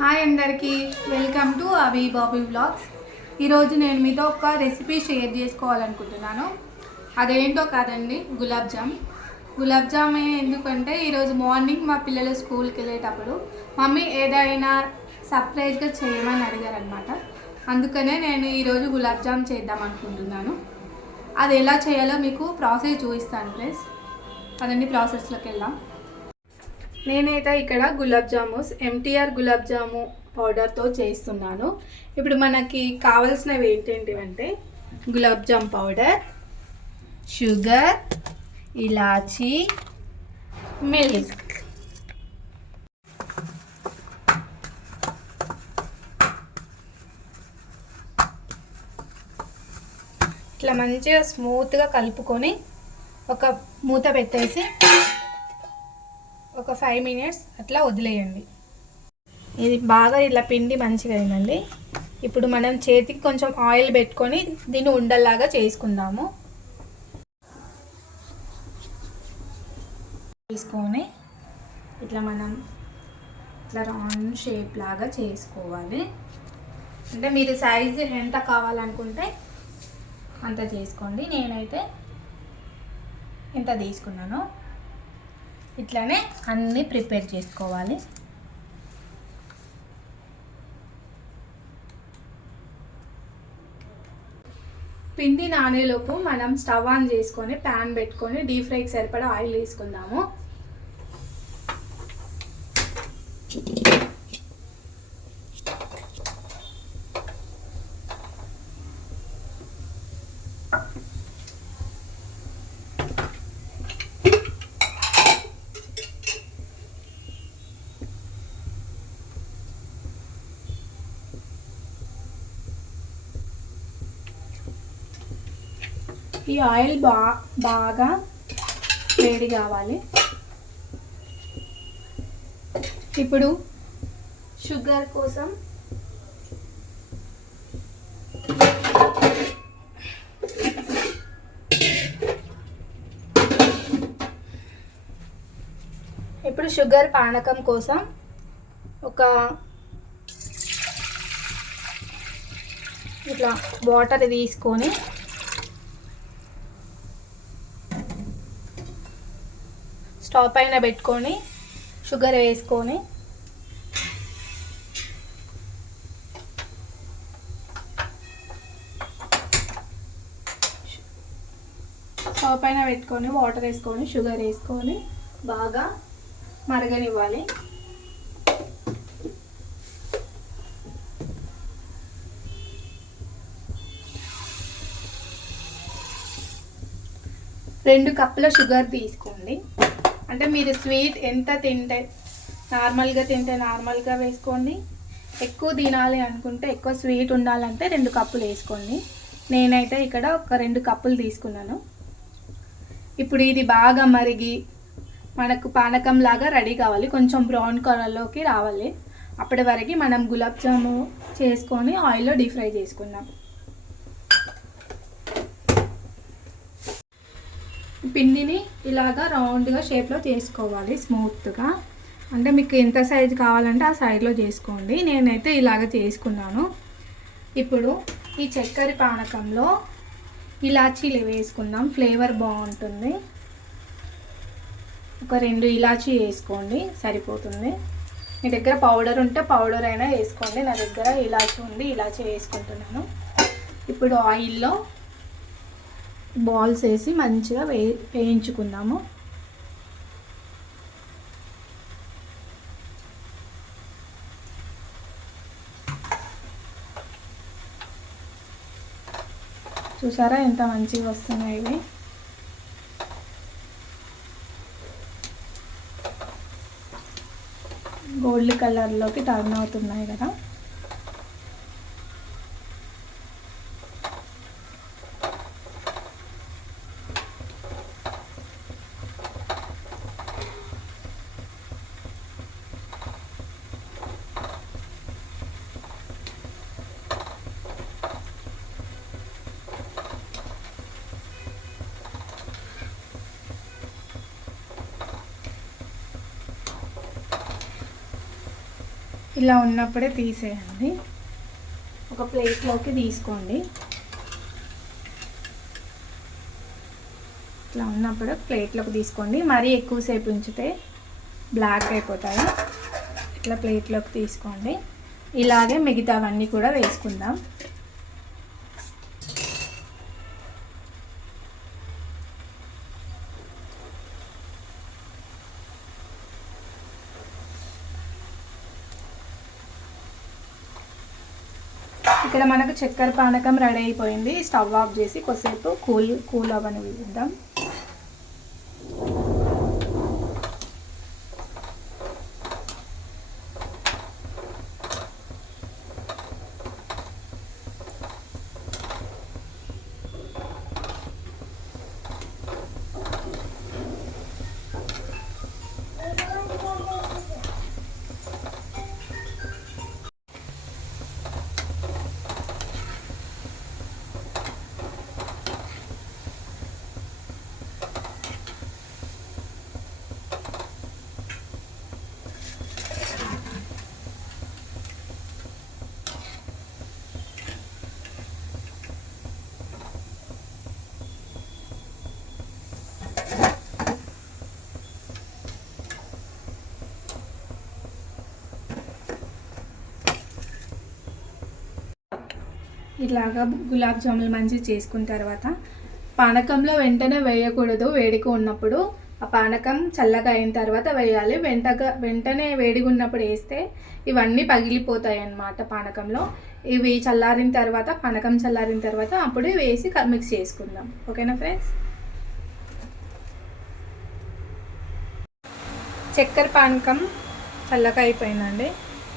Hi అందరికీ, welcome to అవి Bobby vlogs. ఈరోజు నేను మీతో ఒక రెసిపీ షేర్ చేసుకోవాలనుకుంటున్నాను. అదేంటో కాదండి, గులాబ్ జామ్ ఎందుకంటే ఈరోజు మార్నింగ్ మా పిల్లలు స్కూల్కి వెళ్ళేటప్పుడు మమ్మీ ఏదైనా సర్ప్రైజ్గా చేయమని అడిగారనమాట. అందుకనే నేను ఈరోజు గులాబ్ జామ్ చేద్దాం అనుకుంటున్నాను. అది ఎలా చేయాలో మీకు ప్రాసెస్ చూపిస్తాను ప్లీజ్. అదండి, ప్రాసెస్లోకి వెళ్దాం. నేనైతే ఇక్కడ గులాబ్ జామున్స్ ఎంటీఆర్ గులాబ్ జాము పౌడర్తో చేస్తున్నాను. ఇప్పుడు మనకి కావాల్సినవి ఏంటంటే గులాబ్ జామ్ పౌడర్, షుగర్, ఇలాచీ, మిల్క్. ఇట్లా మంచిగా స్మూత్గా కలుపుకొని ఒక మూత పెట్టేసి ఒక 5 minutes అట్లా వదిలేయండి. ఇది బాగా ఇలా పిండి మంచిగా అయిందండి. ఇప్పుడు మనం చేతికి కొంచెం ఆయిల్ పెట్టుకొని దీన్ని ఉండల్లాగా చేసుకుందాము. తీసుకొని ఇట్లా మనం ఇట్లా రౌండ్ షేప్ లాగా చేసుకోవాలి. అంటే మీరు సైజు ఎంత కావాలనుకుంటే అంత చేసుకోండి. నేనైతే ఇంత తీసుకున్నాను. ఇట్లానే అన్నీ ప్రిపేర్ చేసుకోవాలి. పిండి నానేలోపు మనం స్టవ్ ఆన్ చేసుకొని ప్యాన్ పెట్టుకొని డీప్ ఫ్రైకి సరిపడా ఆయిల్ వేసుకుందాము. ఈ ఆయిల్ బాగా వేడి కావాలి. ఇప్పుడు షుగర్ కోసం షుగర్ పానకం కోసం ఒక ఇట్లా వాటర్ తీసుకొని స్టవ్ పైన పెట్టుకొని షుగర్ వేసుకొని స్టవ్ పైన పెట్టుకొని వాటర్ వేసుకొని షుగర్ వేసుకొని బాగా మరగనివ్వాలి. రెండు కప్పుల షుగర్ తీసుకోండి. అంటే మీరు స్వీట్ ఎంత తింటే నార్మల్గా నార్మల్గా వేసుకోండి. ఎక్కువ తినాలి అనుకుంటే, ఎక్కువ స్వీట్ ఉండాలంటే 2 కప్పులు వేసుకోండి. నేనైతే ఇక్కడ ఒక 2 కప్పులు తీసుకున్నాను. ఇప్పుడు ఇది బాగా మరిగి మనకు పానకం లాగా రెడీ కావాలి. కొంచెం బ్రౌన్ కలర్లోకి రావాలి. అప్పటి వరకు మనం గులాబ్ జాము చేసుకొని ఆయిల్లో డీప్ ఫ్రై చేసుకుందాం. పిండిని ఇలాగా రౌండ్గా షేప్లో చేసుకోవాలి, స్మూత్గా. అంటే మీకు ఎంత సైజు కావాలంటే ఆ సైజులో చేసుకోండి. నేనైతే ఇలాగ చేసుకున్నాను. ఇప్పుడు ఈ చక్కెర పానకంలో ఇలాచీలు వేసుకుందాం, ఫ్లేవర్ బాగుంటుంది. ఒక 2 ఇలాచీ వేసుకోండి, సరిపోతుంది. మీ దగ్గర పౌడర్ ఉంటే పౌడర్ అయినా వేసుకోండి. నా దగ్గర ఇలాచీ ఉంది, ఇలాచీ వేసుకుంటున్నాను. ఇప్పుడు ఆయిల్లో బాల్స్ వేసి మంచిగా వేయించుకుందాము. చూసారా ఎంత మంచిగా వస్తున్నాయి ఇవి. గోల్డ్ కలర్లోకి టర్న్ అవుతున్నాయి కదా. ఇలా ఉన్నప్పుడే తీసేయండి. ఒక ప్లేట్లోకి తీసుకోండి. ఇట్లా ఉన్నప్పుడు ప్లేట్లోకి తీసుకోండి. మరీ ఎక్కువసేపు ఉంచితే బ్లాక్ అయిపోతాయి. ఇట్లా ప్లేట్లోకి తీసుకోండి. ఇలాగే మిగతావన్నీ కూడా వేసుకుందాం. ఇక్కడ మనకు చక్కెర పానకం రెడీ అయిపోయింది. స్టవ్ ఆఫ్ చేసి కొద్దిసేపు కూల్ అవ్వని విద్దాం. ఇలాగా గులాబ్ జాములు మంచిగా చేసుకున్న తర్వాత పానకంలో వెంటనే వేయకూడదు. వేడిగా ఉన్నప్పుడు ఆ పానకం చల్లగా అయిన తర్వాత వేయాలి. వెంటనే వేడిగా ఉన్నప్పుడు వేస్తే ఇవన్నీ పగిలిపోతాయి అన్నమాట పానకంలో. ఇవి చల్లారిన తర్వాత, పానకం చల్లారిన తర్వాత అప్పుడు వేసి మిక్స్ చేసుకుందాం. ఓకేనా ఫ్రెండ్స్? చక్కెర పానకం చల్లగా అయిపోయిందండి.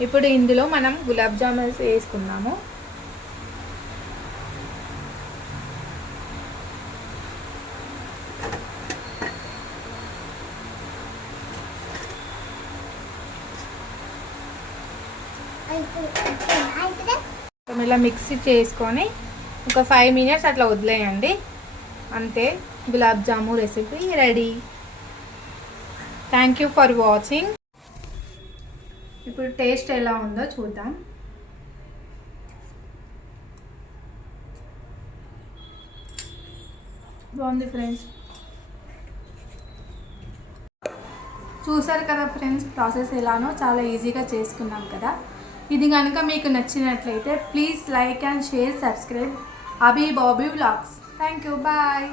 ఇప్పుడు ఇందులో మనం గులాబ్ జామున్స్ వేసుకుందాము. ఇలా మిక్సీ చేసుకొని ఒక 5 minutes అట్లా వదిలేయండి. అంతే, gulab jamun recipe ready. Thank you for watching. ఇప్పుడు టేస్ట్ ఎలా ఉందో చూద్దాం. బాగుంది ఫ్రెండ్స్. చూసారు కదా ఫ్రెండ్స్, ప్రాసెస్ ఎలానో చాలా ఈజీగా చేసుకున్నాం కదా. ఇది కనుక మీకు నచ్చినట్లయితే please like and share, subscribe Abhi Bobby vlogs. Thank you, bye.